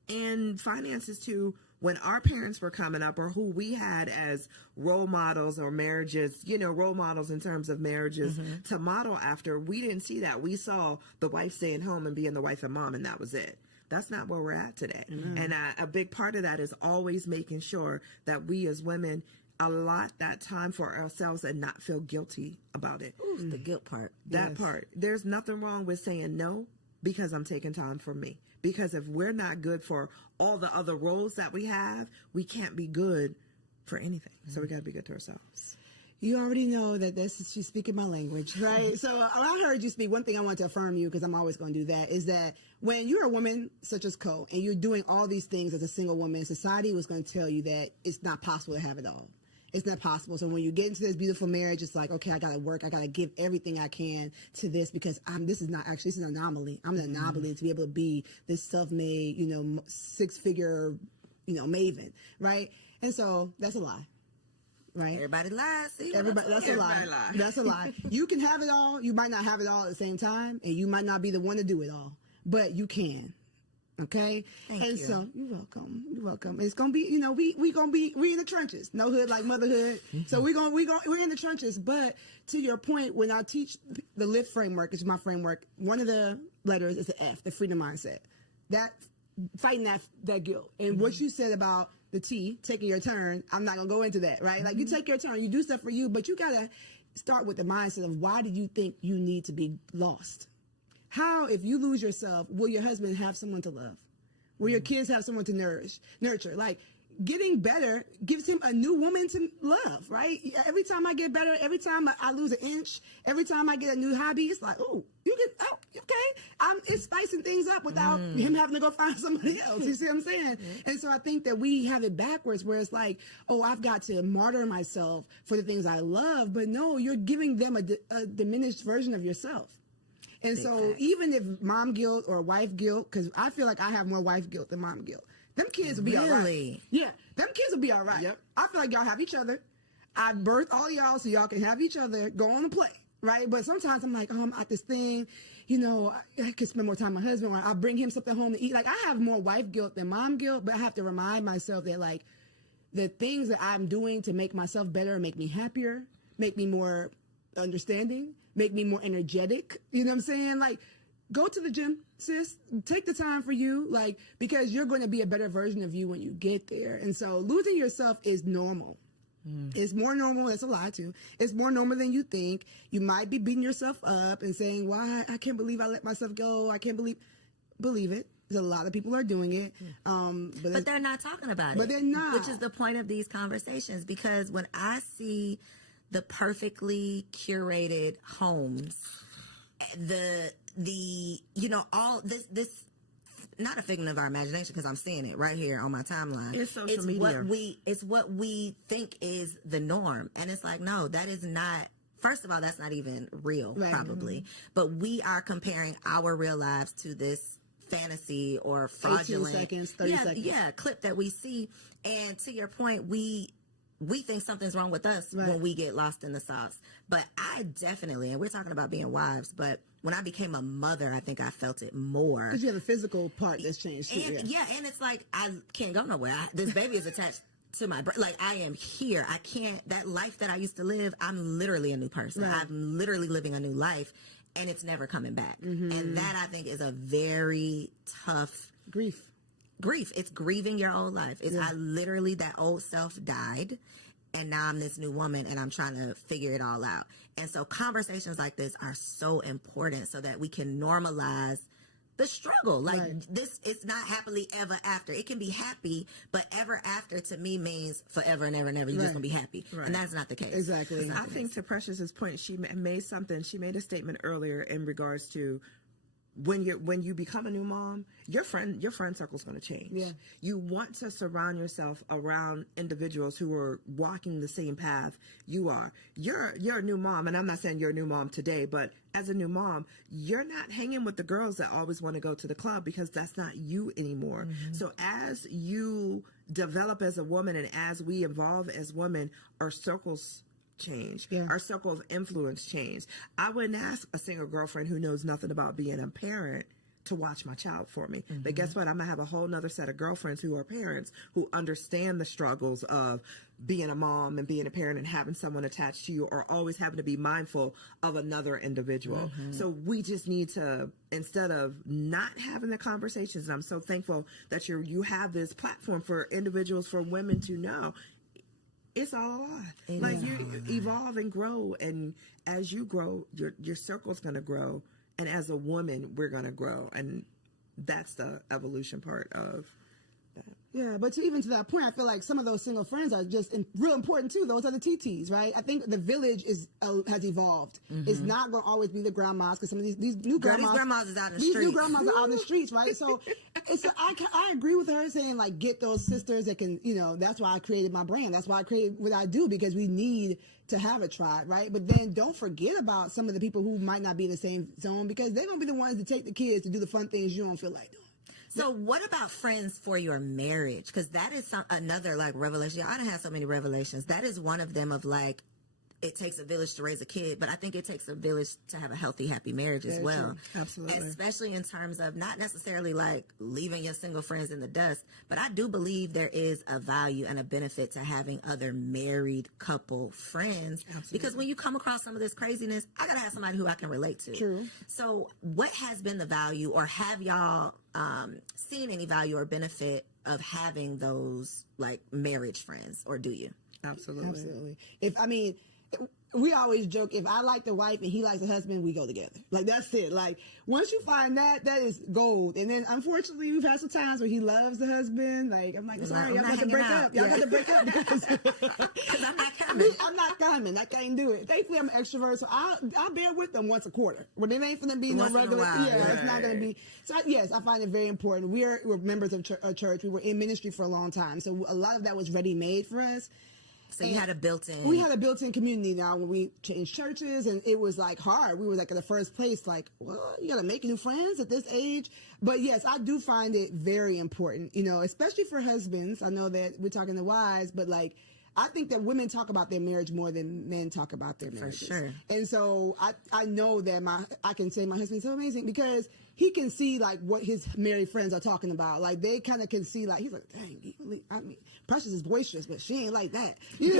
and finances to when our parents were coming up, or who we had as role models or marriages, role models in terms of marriages to model after. We didn't see that. We saw the wife staying home and being the wife and mom, and that was it. That's not where we're at today. And a big part of that is always making sure that we as women allot that time for ourselves and not feel guilty about it. Ooh, the guilt part. That part. There's nothing wrong with saying no because I'm taking time for me. Because if we're not good for all the other roles that we have, we can't be good for anything. So we got to be good to ourselves. You already know that she's speaking my language, right? So I heard you speak. One thing I want to affirm you, because I'm always going to do that, is that when you're a woman such as Co, and you're doing all these things as a single woman, society was going to tell you that it's not possible to have it all. It's not possible. So when you get into this beautiful marriage, it's like, okay, I got to work. I got to give everything I can to this because this is an anomaly. I'm an anomaly to be able to be this self-made, 6-figure, maven, right? And so that's a lie. Right? Everybody lies. See, that's a lie. That's a lie. You can have it all. You might not have it all at the same time, and you might not be the one to do it all, but you can. Okay. Thank and you. so you're welcome. You're welcome. It's gonna be, we in the trenches. No hood like motherhood. So we're in the trenches. But to your point, when I teach the LIFT framework, which is my framework, one of the letters is the F, the freedom mindset. That fighting that guilt. And what you said about the T, taking your turn, I'm not gonna go into that, right? Like, you take your turn, you do stuff for you, but you gotta start with the mindset of, why do you think you need to be lost? How, if you lose yourself, will your husband have someone to love? Will your kids have someone to nurture? Like, getting better gives him a new woman to love, right? Every time I get better, every time I lose an inch, every time I get a new hobby, it's like, it's spicing things up without him having to go find somebody else. You see what I'm saying? And so I think that we have it backwards, where it's like, I've got to martyr myself for the things I love. But no, you're giving them a diminished version of yourself. And so even if mom guilt or wife guilt, because I feel like I have more wife guilt than mom guilt, them kids will be all right. Yeah, them kids will be all right. Yep. I feel like y'all have each other. I birthed all y'all so y'all can have each other, go on and play, right? But sometimes I'm like, I'm at this thing, I could spend more time with my husband, or I'll bring him something home to eat. Like, I have more wife guilt than mom guilt, but I have to remind myself that, like, the things that I'm doing to make myself better, make me happier, make me more understanding, make me more energetic. You know what I'm saying? Like, go to the gym, sis. Take the time for you, like, because you're going to be a better version of you when you get there. And so losing yourself is normal. It's more normal. That's a lie, too. It's more normal than you think. You might be beating yourself up and saying, why? I can't believe I let myself go. I can't believe it. A lot of people are doing it. But they're not talking about it. But they're not. Which is the point of these conversations. Because when I see the perfectly curated homes, all this not a figment of our imagination, because I'm seeing it right here on my timeline. It's social media. It's what we think is the norm. And it's like, no, that is not. First of all, that's not even real, probably. But we are comparing our real lives to this fantasy or fraudulent 18 seconds, 30 seconds. Clip that we see. And to your point, we think something's wrong with us when we get lost in the sauce. But I definitely, and we're talking about being wives, but when I became a mother, I think I felt it more. Because you have a physical part that's changed too. And it's like, I can't go nowhere. This baby is attached to my brain. Like, I am here. I can't, that life that I used to live, I'm literally a new person. I'm literally living a new life, and it's never coming back. And that, I think, is a very tough grief. It's grieving your old life. I literally, that old self died, and now I'm this new woman, and I'm trying to figure it all out. And so conversations like this are so important, so that we can normalize the struggle. Like, this is not happily ever after. It can be happy, but ever after to me means forever and ever and ever. You're just gonna be happy, and that's not the case. Exactly. I think to Precious's point, she made a statement earlier in regards to when you become a new mom, your friend circle is going to change. Yeah. You want to surround yourself around individuals who are walking the same path you are. You're a new mom, and I'm not saying you're a new mom today, but as a new mom, you're not hanging with the girls that always want to go to the club, because that's not you anymore. So as you develop as a woman, and as we evolve as women, our circles change. Our circle of influence change. I wouldn't ask a single girlfriend who knows nothing about being a parent to watch my child for me. But guess what? I'm gonna have a whole nother set of girlfriends who are parents, who understand the struggles of being a mom and being a parent and having someone attached to you, or always having to be mindful of another individual. So we just need to, instead of not having the conversations, and I'm so thankful that you have this platform for individuals, for women to know, it's all a lie. Like, you evolve and grow, and as you grow, your circle's going to grow, and as a woman, we're going to grow, and that's the evolution part of that. Yeah, but even to that point, I feel like some of those single friends are just real important too. Those are the TTs, right? I think the village has evolved. It's not going to always be the grandmas, because some of these new grandmas, these grandmas is out in the these streets. new grandmas are out in the streets, right? So I agree with her saying, like, get those sisters that can, that's why I created my brand. That's why I created what I do, because we need to have a tribe, right? But then don't forget about some of the people who might not be in the same zone, because they're going to be the ones to take the kids to do the fun things you don't feel like doing. So what about friends for your marriage? Because that is another, like, revelation. I done had so many revelations. That is one of them, of, like, it takes a village to raise a kid, but I think it takes a village to have a healthy, happy marriage as well. True. Absolutely. Especially in terms of not necessarily like leaving your single friends in the dust, but I do believe there is a value and a benefit to having other married couple friends. Absolutely. Because when you come across some of this craziness, I gotta have somebody who I can relate to. True. So what has been the value, or have y'all seen any value or benefit of having those like marriage friends, or do you? Absolutely. We always joke, if I like the wife and he likes the husband, we go together. Like, that's it. Like, once you find that, that is gold. And then, unfortunately, we've had some times where he loves the husband. Like, I'm like, sorry, y'all got to break up. Y'all got to break up because I'm not coming. I'm not coming. I can't do it. Thankfully, I'm an extrovert, so I'll bear with them once a quarter. But it ain't going to be no regular. It's not going to be. So, yes, I find it very important. We're members of a church. We were in ministry for a long time. So, a lot of that was ready-made for us. So you had a built-in. We had a built-in community now when we changed churches, and it was like hard. We were like in the first place, like, well, you got to make new friends at this age. But yes, I do find it very important, especially for husbands. I know that we're talking to wives, but like, I think that women talk about their marriage more than men talk about their marriages. For sure. And so I know that I can say my husband's so amazing because he can see like what his married friends are talking about. Like they kind of can see like, he's like, dang, Precious is boisterous, but she ain't like that. They be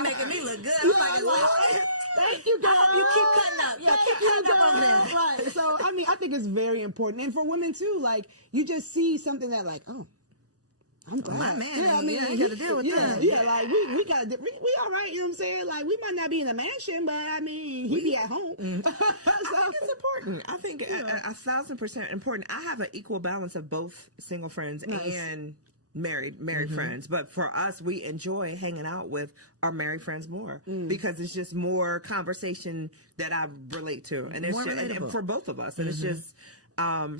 making me look good. I'm like, thank you, girl. You keep cutting up. Yeah, keep cutting up over there. Right. So, I think it's very important. And for women, too, like, you just see something that, like, oh, I'm glad. My man, I ain't got to deal with that. Yeah, like, we got to, we all right, you know what I'm saying? Like, we might not be in a mansion, but, he be at home. I think it's important. I think 1,000% important. I have an equal balance of both single friends and married friends, but for us, we enjoy hanging out with our married friends more because it's just more conversation that I relate to, and it's just, and for both of us, and it's just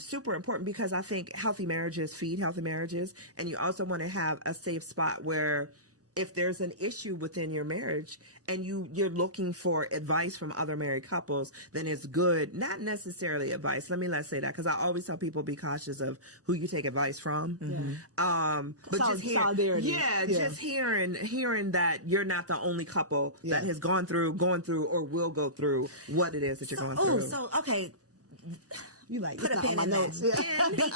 super important because I think healthy marriages feed healthy marriages, and you also want to have a safe spot where if there's an issue within your marriage and you're looking for advice from other married couples, then it's good. Not necessarily advice. Let's say that, because I always tell people be cautious of who you take advice from. But just hearing that you're not the only couple that has gone through or will go through what it is that you're going through. So okay, you like put a pin my in notes because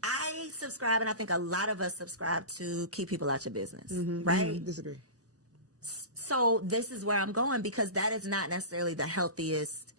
I subscribe, and I think a lot of us subscribe to keep people out your business, right? Disagree. So this is where I'm going, because that is not necessarily the healthiest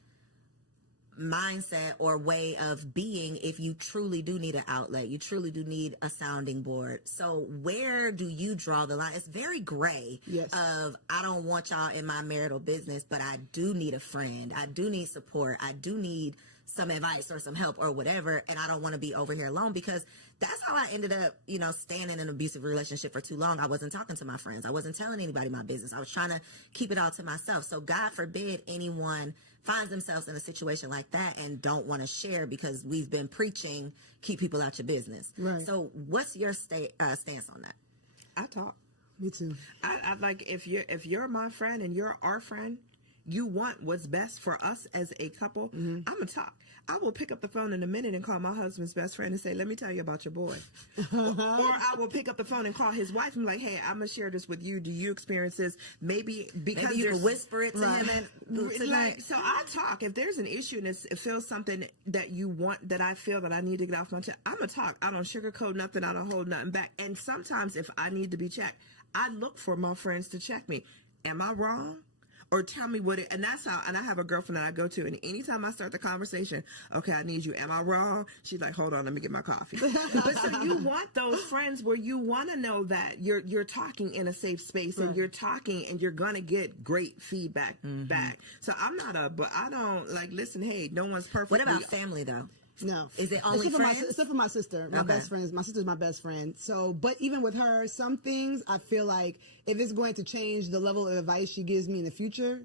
mindset or way of being if you truly do need an outlet. You truly do need a sounding board. So where do you draw the line? It's very gray of, I don't want y'all in my marital business, but I do need a friend. I do need support. I do need some advice or some help or whatever, and I don't want to be over here alone, because that's how I ended up, staying in an abusive relationship for too long. I wasn't talking to my friends. I wasn't telling anybody my business. I was trying to keep it all to myself. So God forbid anyone finds themselves in a situation like that and don't want to share, because we've been preaching, keep people out your business. Right. So what's your stance on that? I talk. Me too. I like, if you're my friend and you're our friend, you want what's best for us as a couple, I'm going to talk. I will pick up the phone in a minute and call my husband's best friend and say, let me tell you about your boy. Or I will pick up the phone and call his wife and be like, hey, I'm going to share this with you. Do you experience this? Maybe because you can whisper it to him. So I talk. If there's an issue and it feels something that you want, that I feel that I need to get off my chest, I'm going to talk. I don't sugarcoat nothing. I don't hold nothing back. And sometimes if I need to be checked, I look for my friends to check me. Am I wrong? Or tell me and that's how, and I have a girlfriend that I go to, and anytime I start the conversation, okay, I need you. Am I wrong? She's like, hold on, let me get my coffee. But so you want those friends where you want to know that you're talking in a safe space, and you're talking and you're going to get great feedback back. So but I don't listen, hey, no one's perfect. What about family though? No. Is it only friends? Except for my sister. My best friend. My sister's my best friend. So, but even with her, some things I feel like if it's going to change the level of advice she gives me in the future,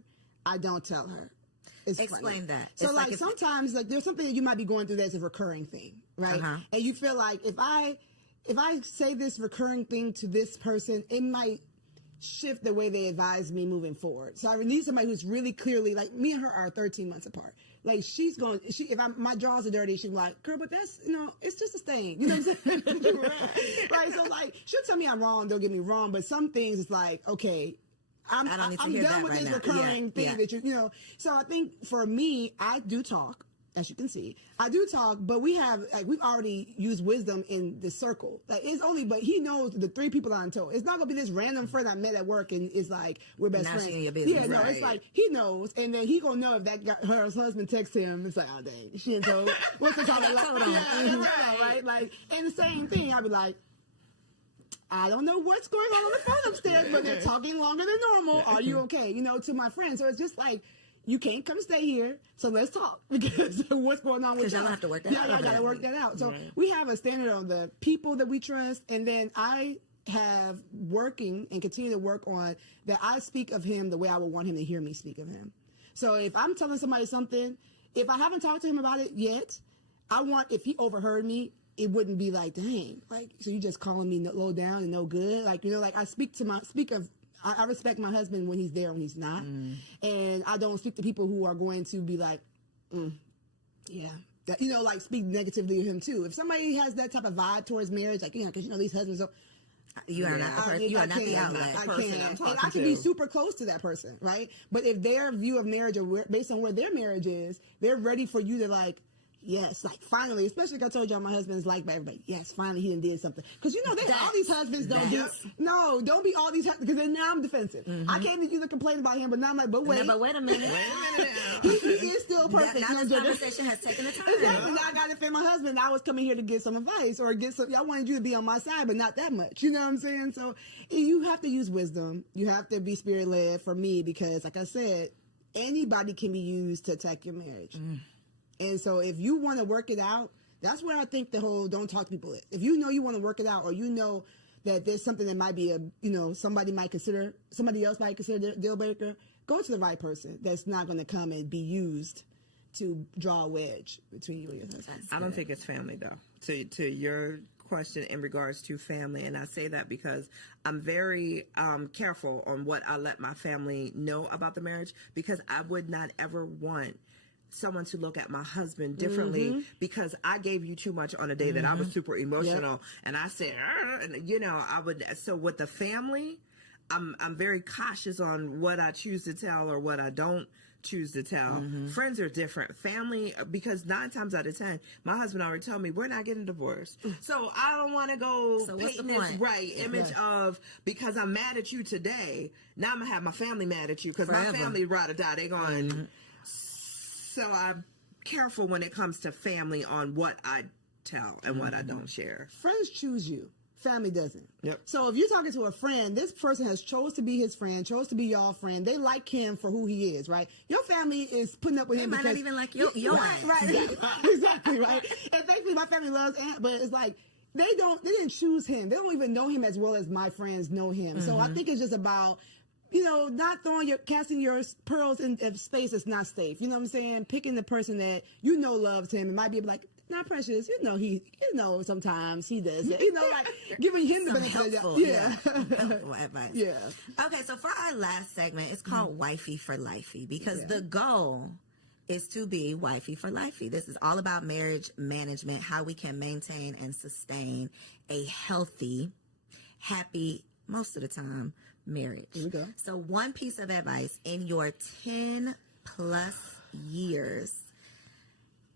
I don't tell her. Explain that. So sometimes there's something that you might be going through that's a recurring thing, right? And you feel like if I say this recurring thing to this person, it might shift the way they advise me moving forward. So I need somebody who's really clearly, like, me and her are 13 months apart. Like, my drawers are dirty, she's like, girl, but that's, it's just a stain. You know what I'm saying? Right. So, she'll tell me I'm wrong, don't get me wrong, but some things it's like, okay, I'm I don't need to I'm hear done that with right this now. recurring thing Yeah. that you know. So I think for me, I do talk. As you can see, I do talk, but we've already used wisdom in the circle. Like but he knows the 3 people I'm told. It's not gonna be this random friend I met at work and it's like we're best friends. Your business. Yeah, no, it's like he knows, and then he gonna know if her husband texts him. It's like, oh dang, she ain't told. What's the comment? Right? Like, and the same thing. I'd be like, I don't know what's going on the phone upstairs, but they're talking longer than normal. Are you okay? You know, to my friends. So it's just like, you can't come stay here, so let's talk, because what's going on with y'all have to work that out. Yeah, y'all gotta work that out. So we have a standard on the people that we trust, and then I have working and continue to work on that I speak of him the way I would want him to hear me speak of him. So if I'm telling somebody something, if I haven't talked to him about it yet, if he overheard me, it wouldn't be like, dang, like, so you just calling me low down and no good? Like, you know, like I I respect my husband when he's there, when he's not. And I don't speak to people who are going to be like, yeah. That, you know, like speak negatively of him too. If somebody has that type of vibe towards marriage, like, you know, because, you know, these husbands are... You are not the outlet. I can't. And I can be super close to that person, right? But if their view of marriage, or based on where their marriage is, they're ready for you to like, yes, like finally, especially like I told y'all, my husband's liked by everybody. Yes, finally he did something. Because, you know, all these husbands don't do. No, don't be all these husbands, because then now I'm defensive. I can't even complain about him, but now I'm like, but wait. No, but wait a minute. he is still perfect. Now this conversation has taken the time. Exactly. Now I got to defend my husband. I was coming here to get some advice or I wanted you to be on my side, but not that much. You know what I'm saying? So you have to use wisdom. You have to be spirit led for me, because, like I said, anybody can be used to attack your marriage. And so if you want to work it out, that's where I think the whole don't talk to people is. If you know you want to work it out, or you know that there's something that might be somebody else might consider a deal breaker, go to the right person that's not going to come and be used to draw a wedge between you and your husband. I don't think it's family, though. To your question in regards to family, and I say that because I'm very careful on what I let my family know about the marriage, because I would not ever want someone to look at my husband differently because I gave you too much on a day that I was super emotional, and I said, and you know, I would. So with the family, I'm very cautious on what I choose to tell or what I don't choose to tell. Friends are different. Family, because 9 times out of 10, my husband already told me we're not getting divorced. So I don't want to go paint this image of, because I'm mad at you today, now I'm gonna have my family mad at you, because my family ride or die. They going. So I'm careful when it comes to family on what I tell and what I don't share. Friends choose you. Family doesn't. Yep. So if you're talking to a friend, this person has chose to be his friend, chose to be y'all friend. They like him for who he is, right? Your family is putting up with him because... They might not even like your right, exactly, right? And thankfully my family loves Ant, but it's like, they didn't choose him. They don't even know him as well as my friends know him. So I think it's just about, you know, not casting your pearls in space that's not safe. You know what I'm saying? Picking the person that you know loves him. It might be like, not Precious. You know, sometimes he does it. You know, like giving him the benefit. Helpful advice. Yeah. Okay, so for our last segment, it's called Wifey for Lifey, because the goal is to be wifey for lifey. This is all about marriage management, how we can maintain and sustain a healthy, happy, most of the time, marriage. Here we go. So one piece of advice in your 10 plus years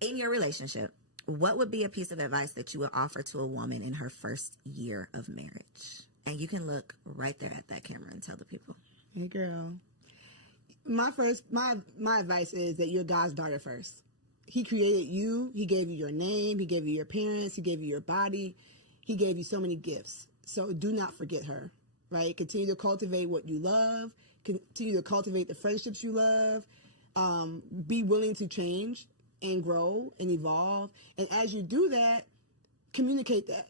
in your relationship, what would be a piece of advice that you would offer to a woman in her first year of marriage? And you can look right there at that camera and tell the people. Hey girl. My advice is that you're God's daughter first. He created you. He gave you your name. He gave you your parents. He gave you your body. He gave you so many gifts. So do not forget her. Right? Continue to cultivate what you love. Continue to cultivate the friendships you love. Be willing to change and grow and evolve. And as you do that, communicate that.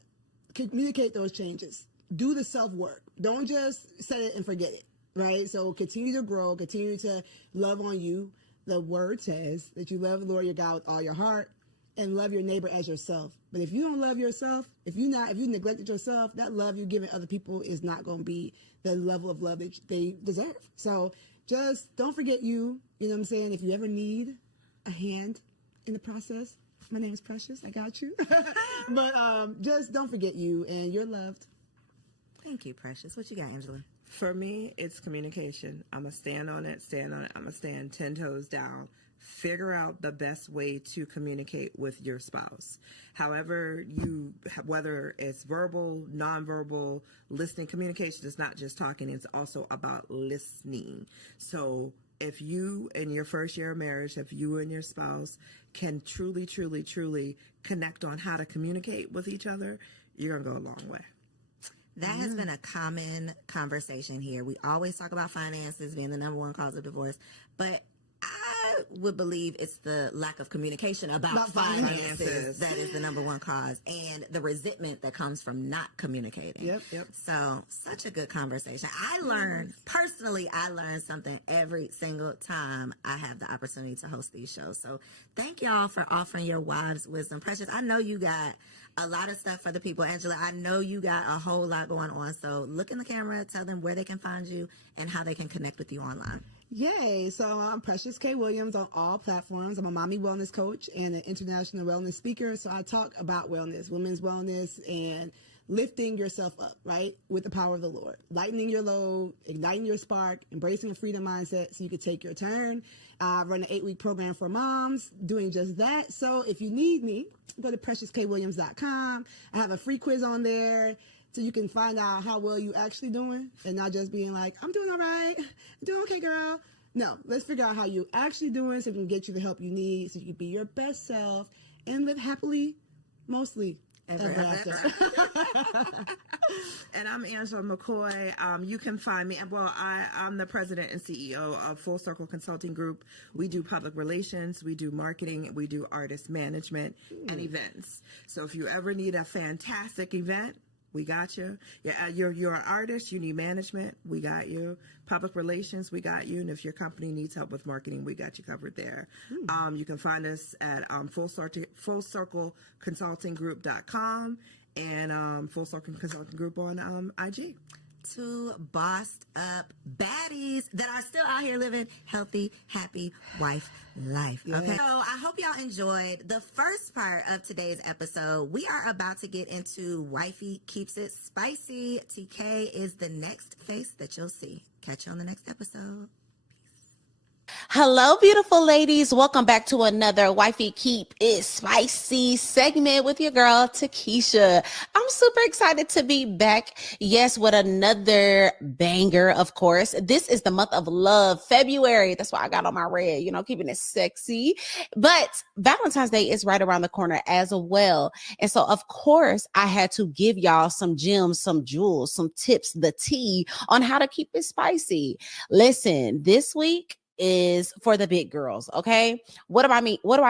Communicate those changes. Do the self-work. Don't just set it and forget it. Right? So continue to grow. Continue to love on you. The word says that you love the Lord your God with all your heart and love your neighbor as yourself. But if you don't love yourself, if you neglected yourself, that love you're giving other people is not going to be the level of love that they deserve. So just don't forget you. You know what I'm saying? If you ever need a hand in the process, my name is Precious. I got you. But just don't forget you, and you're loved. Thank you, Precious. What you got, Angela? For me, it's communication. I'm going to stand on it. I'm going to stand 10 toes down. Figure out the best way to communicate with your spouse. However, whether it's verbal, nonverbal, listening, communication is not just talking, it's also about listening. So if you, in your first year of marriage, if you and your spouse can truly, truly, truly connect on how to communicate with each other, you're going to go a long way. That has been a common conversation here. We always talk about finances being the number one cause of divorce, but I would believe it's the lack of communication about finances that is the number one cause, and the resentment that comes from not communicating. Yep. So, such a good conversation. I learn something every single time I have the opportunity to host these shows. So, thank y'all for offering your wives' wisdom. Precious, I know you got a lot of stuff for the people. Angela, I know you got a whole lot going on. So, look in the camera, tell them where they can find you and how they can connect with you online. Yay. So I'm Precious K. Williams on all platforms. I'm a mommy wellness coach and an international wellness speaker. So I talk about wellness, women's wellness, and lifting yourself up, right, with the power of the Lord, lightening your load, igniting your spark, embracing a freedom mindset so you can take your turn. I run an 8-week program for moms doing just that. So if you need me, go to preciouskwilliams.com. I have a free quiz on there, so you can find out how well you actually doing and not just being like, I'm doing all right, I'm doing okay, girl. No, let's figure out how you actually doing so we can get you the help you need so you can be your best self and live happily, mostly ever after. And I'm Angela McCoy. You can find me. Well, I'm the president and CEO of Full Circle Consulting Group. We do public relations, we do marketing, we do artist management and events. So if you ever need a fantastic event, we got you. Yeah, you're an artist, you need management, we got you. Public relations, we got you. And if your company needs help with marketing, we got you covered there. You can find us at fullcircleconsultinggroup.com and Full Circle Consulting Group on IG. Two bossed up baddies that are still out here living healthy, happy wife life. Okay. So I hope y'all enjoyed the first part of today's episode. We are about to get into Wifey Keeps It Spicy. TK is the next face that you'll see. Catch you on the next episode. Hello, beautiful ladies. Welcome back to another Wifey Keep It Spicy segment with your girl, Takesha. I'm super excited to be back. Yes, with another banger, of course. This is the month of love, February. That's why I got on my red, keeping it sexy. But Valentine's Day is right around the corner as well. And so, of course, I had to give y'all some gems, some jewels, some tips, the tea on how to keep it spicy. Listen, this week is for the big girls. Okay. What do I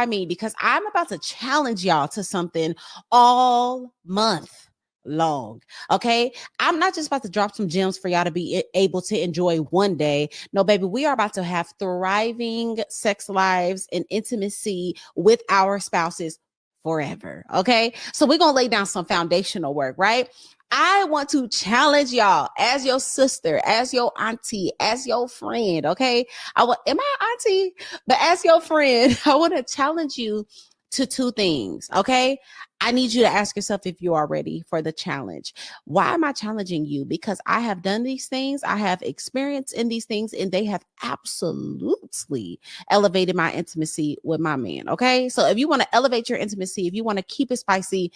mean? Because I'm about to challenge y'all to something all month long. Okay. I'm not just about to drop some gems for y'all to be able to enjoy one day. No, baby, we are about to have thriving sex lives and intimacy with our spouses forever. Okay. So we're going to lay down some foundational work, right? I want to challenge y'all as your sister, as your auntie, as your friend. Okay. Am I auntie? But as your friend, I want to challenge you to two things. Okay. I need you to ask yourself if you are ready for the challenge. Why am I challenging you? Because I have done these things. I have experience in these things, and they have absolutely elevated my intimacy with my man. Okay. So if you want to elevate your intimacy, if you want to keep it spicy,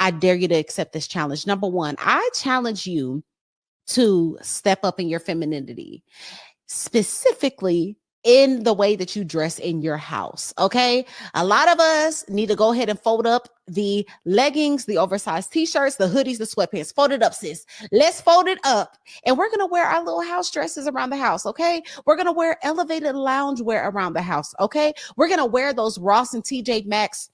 I dare you to accept this challenge. Number one, I challenge you to step up in your femininity, specifically in the way that you dress in your house. Okay. A lot of us need to go ahead and fold up the leggings, the oversized t-shirts, the hoodies, the sweatpants. Fold it up, sis. Let's fold it up. And we're going to wear our little house dresses around the house. Okay. We're going to wear elevated loungewear around the house. Okay. We're going to wear those Ross and TJ Maxx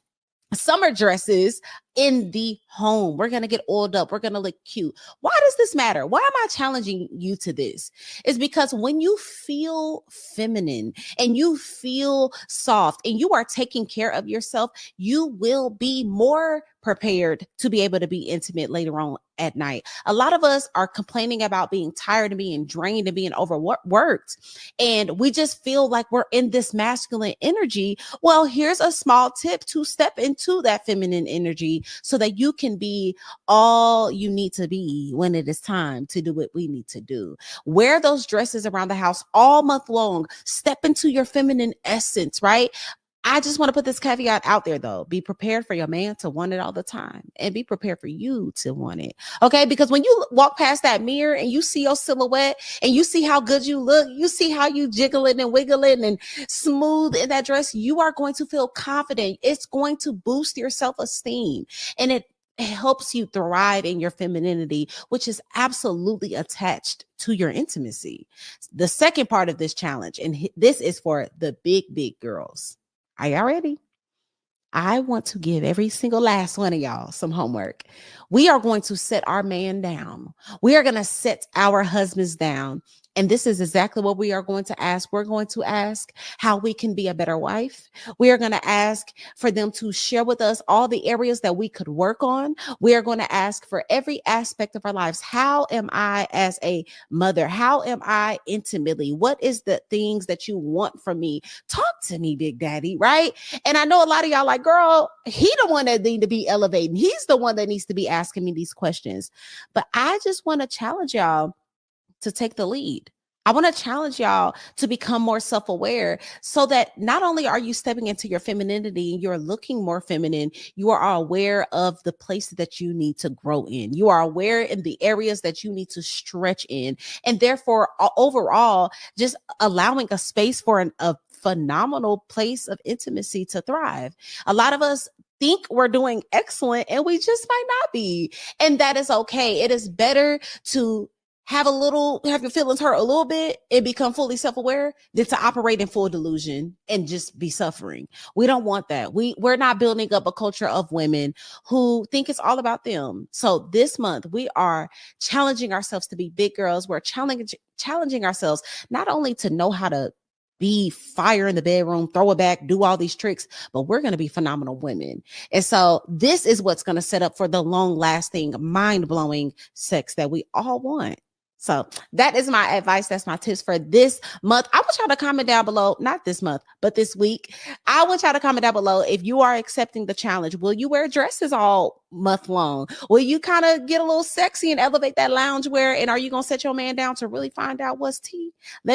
summer dresses in the home. We're going to get oiled up. We're going to look cute. Why does this matter? Why am I challenging you to this? It's because when you feel feminine and you feel soft and you are taking care of yourself, you will be more prepared to be able to be intimate later on at night. A lot of us are complaining about being tired and being drained and being overworked. And we just feel like we're in this masculine energy. Well, here's a small tip to step into that feminine energy so that you can be all you need to be when it is time to do what we need to do. Wear those dresses around the house all month long. Step into your feminine essence, right? I just want to put this caveat out there though. Be prepared for your man to want it all the time, and be prepared for you to want it. Okay. Because when you walk past that mirror and you see your silhouette and you see how good you look, you see how you jiggling and wiggling and smooth in that dress, you are going to feel confident. It's going to boost your self-esteem, and it helps you thrive in your femininity, which is absolutely attached to your intimacy. The second part of this challenge, and this is for the big girls. Are y'all ready? I want to give every single last one of y'all some homework. We are going to set our man down. We are going to set our husbands down. And this is exactly what we are going to ask. We're going to ask how we can be a better wife. We are going to ask for them to share with us all the areas that we could work on. We are going to ask for every aspect of our lives. How am I as a mother? How am I intimately? What is the things that you want from me? Talk to me, Big Daddy, right? And I know a lot of y'all like, girl, he the one that need to be elevating. He's the one that needs to be asking me these questions. But I just want to challenge y'all to take the lead. I want to challenge y'all to become more self-aware, so that not only are you stepping into your femininity and you're looking more feminine, you are aware of the places that you need to grow in. You are aware in the areas that you need to stretch in. And therefore, overall, just allowing a space for a phenomenal place of intimacy to thrive. A lot of us think we're doing excellent and we just might not be. And that is okay. It is better to have your feelings hurt a little bit and become fully self-aware than to operate in full delusion and just be suffering. We don't want that. We're not building up a culture of women who think it's all about them. So this month we are challenging ourselves to be big girls. We're challenging ourselves not only to know how to be fire in the bedroom, throw it back, do all these tricks, but we're going to be phenomenal women. And so this is what's going to set up for the long-lasting, mind-blowing sex that we all want. So that is my advice. That's my tips for this month. I want y'all to comment down below, not this month, but this week. I want y'all to comment down below if you are accepting the challenge. Will you wear dresses all month long? Will you kind of get a little sexy and elevate that loungewear? And are you going to set your man down to really find out what's tea? Let